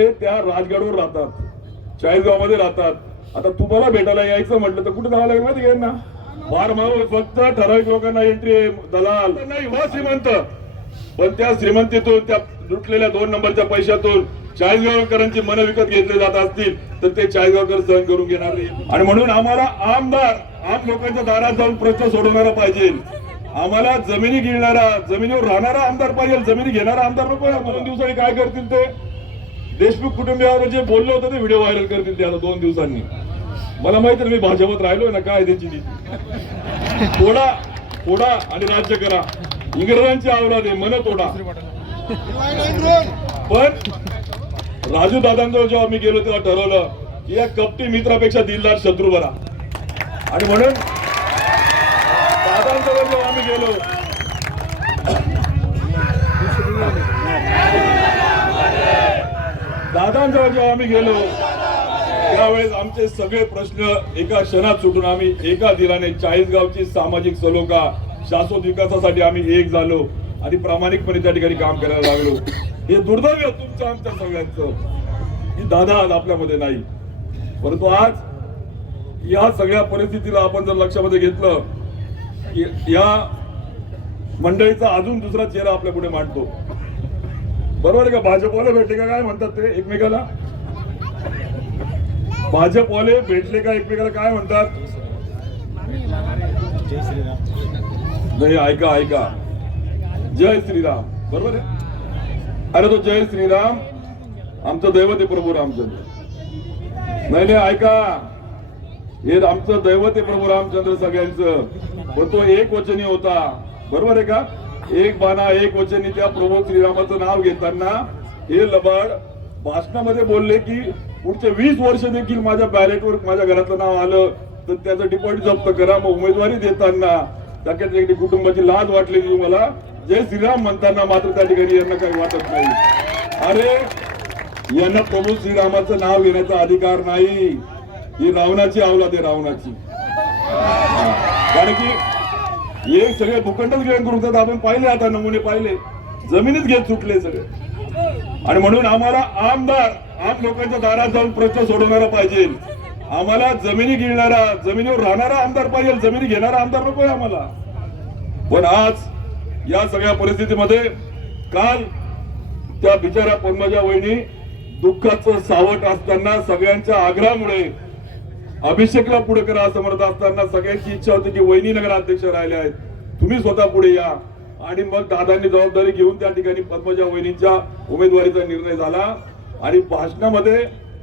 अरे त्या राजगडवर राहतात. चाळीसगावमध्ये राहतात. आता तुम्हाला भेटायला यायचं म्हटलं तर कुठे जावं लागेल माहिती आहे ना फार मागं फक्त ठराविक लोकांना एंट्री दलाल. नाही व श्रीमंत. पण त्या श्रीमंतीतून त्या लुटलेल्या दोन नंबरच्या पैशातून चाळीसगावकरांची मन विकत घेतले जात असतील तर ते चाळीसगावकर सहन करून घेणार नाही. आणि म्हणून आम्हाला आमदार आम लोकांच्या दारात जाऊन प्रश्न सोडवणारा पाहिजे. आम्हाला जमिनी घेणारा जमिनीवर राहणारा आमदार पाहिजे जमिनी घेणारा आमदार नको दोन दिवसांनी काय करतील ते? देशमुख कुटुंबियावर जे बोललं होतं ते व्हिडिओ व्हायरल करतील ते आता दोन दिवसांनी. मला माहिती मी भाजपत राहिलोय ना काय त्याची नीती? तोडा तोडा आणि राज्य करा. इंग्रजांची आवलाद आहे मन तोडा. पण राजू दादांजवळ जेव्हा मी गेलो तेव्हा ठरवलं की या कपटी मित्रापेक्षा दिलदार शत्रू बरा. आणि म्हणून दादांजवळ जेव्हा आम्ही गेलो दादांजवळ जेव्हा आम्ही गेलो. त्यावेळेस आमचे सगळे प्रश्न एका क्षणात सुटून आम्ही एका दिलाने चाळीसगावची सामाजिक सलोखा शाश्वत विकासासाठी आम्ही एक झालो आणि प्रामाणिकपणे त्या ठिकाणी काम करायला लागलो. हे दुर्दैव तुमचं आमच्या सगळ्यांचं. की दादा आज आपल्यामध्ये नाही. परंतु आज या सगळ्या परिस्थितीला आपण जर लक्षामध्ये घेतलं की या मंडळीचा अजून दुसरा चेहरा आपल्या पुढे मांडतो. बरोबर आहे का? भाजपवाले भेटले का? काय म्हणतात ते एकमेकाला? भाजपवाले भेटले का एकमेकाला? काय म्हणतात? नाही ऐका ऐका. जय श्रीराम. बरोबर आहे? अरे तो जय श्रीराम. आमचं दैवत आहे प्रभू रामचंद्र. नाही नाही ऐका. हे आमचं दैवत आहे प्रभू रामचंद्र सगळ्यांचं. पण तो एक वचनी होता. बरोबर आहे का? एक बाणा एक वचनी त्या प्रभू श्रीरामाचं नाव घेताना हे लबाड भाषणामध्ये बोलले की पुढचे वीस वर्ष देखील माझ्या बॅलेटवर माझ्या घरातलं नाव आलं तर त्याचं डिपॉझिट जप्त करा. मग उमेदवारी देताना त्या कुटुंबाची लाज वाटलेली मला. जय श्रीराम म्हणताना मात्र त्या ठिकाणी यांना काही वाटत नाही. अरे यांना प्रभू श्रीरामाचं नाव घेण्याचा अधिकार नाही. ही रावणाची आवलाद आहे रावणाची. कारण की हे सगळे भूखंडच घेऊन करून जातात. आपण पाहिले आता नमुने पाहिले. जमिनीत घेत सुटले सगळे. आणि म्हणून आम्हाला आमदार आम लोकांच्या दारात जाऊन प्रश्न सोडवणारा पाहिजे. आम्हाला जमिनी घेणारा जमिनीवर राहणारा आमदार पाहिजे जमिनी घेणारा आमदार नको आहे आम्हाला. पण आज या सगळ्या परिस्थितीमध्ये काल त्या बिचाऱ्या पद्मजा वहिनी दुःखाचं सावट असताना सगळ्यांच्या आग्रहामुळे अभिषेकला पुढे करा असं म्हणत असताना सगळ्यांची इच्छा होती की वहिनी नगराध्यक्ष राहिले आहेत. तुम्ही स्वतः पुढे या. आणि मग दादांनी जबाबदारी घेऊन त्या ठिकाणी पद्मजा वहिनींच्या उमेदवारीचा निर्णय झाला. आणि भाषणामध्ये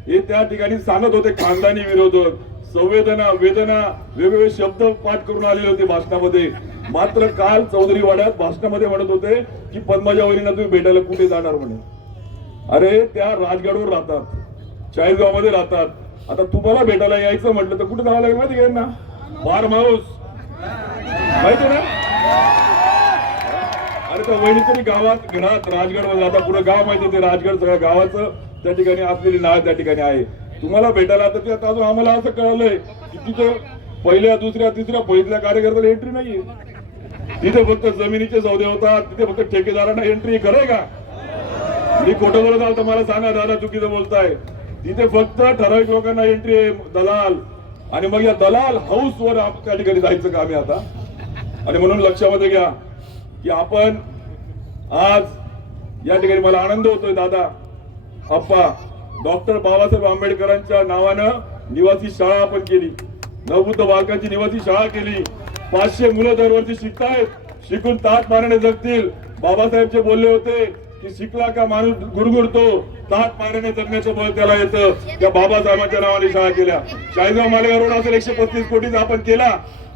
हे त्या ठिकाणी सांगत होते खानदानी विरोधक संवेदना वेदना वेगवेगळे शब्द पाठ करून आलेले होते भाषणामध्ये. मात्र काल चौधरी वाड्यात भाषणामध्ये म्हणत होते की पद्मजा वहिनींना तुम्ही भेटायला कुठे जाणार म्हणे? अरे त्या राजगडवर राहतात चाळीसगावमध्ये राहतात. आता तुम्हाला भेटायला यायचं म्हटलं तर कुठे जावं लागेल माहिती आहे ना फार्म हाऊस माहिती ना? अरे त्या वहिनी तरी गावात घरात राजगड आता पुढे गाव माहिती ते राजगड सगळ्या गावाचं. त्या ठिकाणी असलेली नाळ त्या ठिकाणी आहे. तुम्हाला भेटायला आता त्यात अजून आम्हाला असं कळलंय की तिथं पहिल्या दुसऱ्या तिसऱ्या पहिल्या कार्यकर्त्याला एंट्री नाहीये. तिथे फक्त जमिनीचे सौदे होतात तिथे फक्त ठेकेदारांना एंट्री खरंय का? मी खोटं बोलत आहोत तर मला सांगा दादा चुकीचं बोलताय. तिथे फक्त ठराविक लोकांना एंट्री आहे दलाल. आणि मग या दलाल हाऊस वर त्या ठिकाणी जायचं का आम्ही आता. आणि म्हणून लक्षामध्ये घ्या की आपण आज या ठिकाणी मला आनंद होतोय दादा. अप्पा डॉक्टर बाबासाहेब आंबेडकरांच्या नावानं निवासी शाळा आपण केली. नवबुद्ध बालकांची निवासी शाळा केली. पाचशे मुलं दरवर्षी शिकतायत. शिकून ताट मारणे जगतील. बाबासाहेब जे बोलले होते. की शिकला का माणूस गुरगुरतो ताट मारेने जगण्याचं बळ त्याला येतं. त्या बाबासाहेबांच्या नावाने शाळा केल्या. शाहीगाव मालेगाव रोड असेल एकशे पस्तीस कोटीचा आपण केला.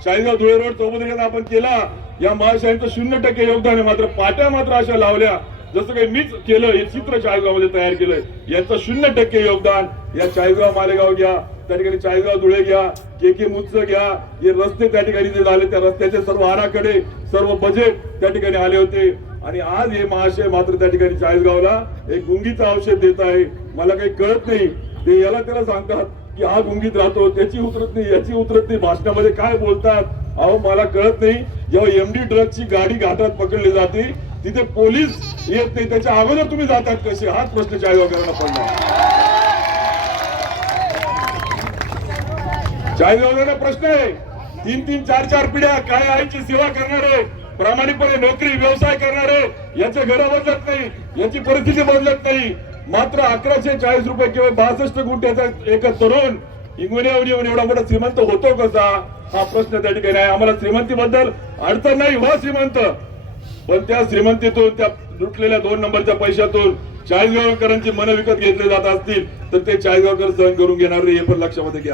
शाहीगाव धुळे रोड चौबुद्रीचा आपण केला. या महाशाहीचं शून्य टक्के योगदान आहे मात्र पाट्या मात्र अशा लावल्या. जसं काही मीच केलं हे चित्र चाळीसगावमध्ये तयार केलंय. याचं शून्य टक्के योगदान या चाळीसगाव मालेगाव घ्या. त्या ठिकाणी चाळीसगाव धुळे घ्या. के के मुच घ्या. हे रस्ते त्या ठिकाणी जे झाले त्या रस्त्याचे सर्व आराखडे सर्व बजेट त्या ठिकाणी आले होते. आणि आज हे महाशय मात्र त्या ठिकाणी चाळीसगावला एक गुंगीचं औषध देत आहे. मला काही कळत नाही. ते याला त्याला सांगतात की हा गुंगीत राहतो. त्याची उतरत नाही याची उतरत नाही. भाषणामध्ये काय बोलतात? अहो मला कळत नाही. जेव्हा एम एमडी ड्रगची गाडी घाटात पकडली जाते तिथे पोलीस येत नाही. त्याच्या अगोदर तुम्ही जातात कसे? हाच प्रश्न चाळीसगावकरांना पडला. चाळीसगावकरांना प्रश्न आहे. तीन तीन चार चार पिढ्या काय आईची सेवा करणार? आहे प्रामाणिकपणे नोकरी व्यवसाय करणारे याचे घर बदलत नाही याची परिस्थिती बदलत नाही. मात्र अकराशे चाळीस रुपये किंवा बासष्ट गुंठ्याचा एक तरुण इंगवण्यावर येऊन एवढा मोठा श्रीमंत होतो कसा? हा प्रश्न त्या ठिकाणी आहे. आम्हाला श्रीमंतीबद्दल अडचण नाही व श्रीमंत. पण त्या श्रीमंतीतून त्या लुटलेल्या दोन नंबरच्या पैशातून चाळीसगावकरांची मन विकत घेतले जात असतील तर ते चाळीसगावकर सहन करून घेणार नाही हे पण लक्षामध्ये घ्या.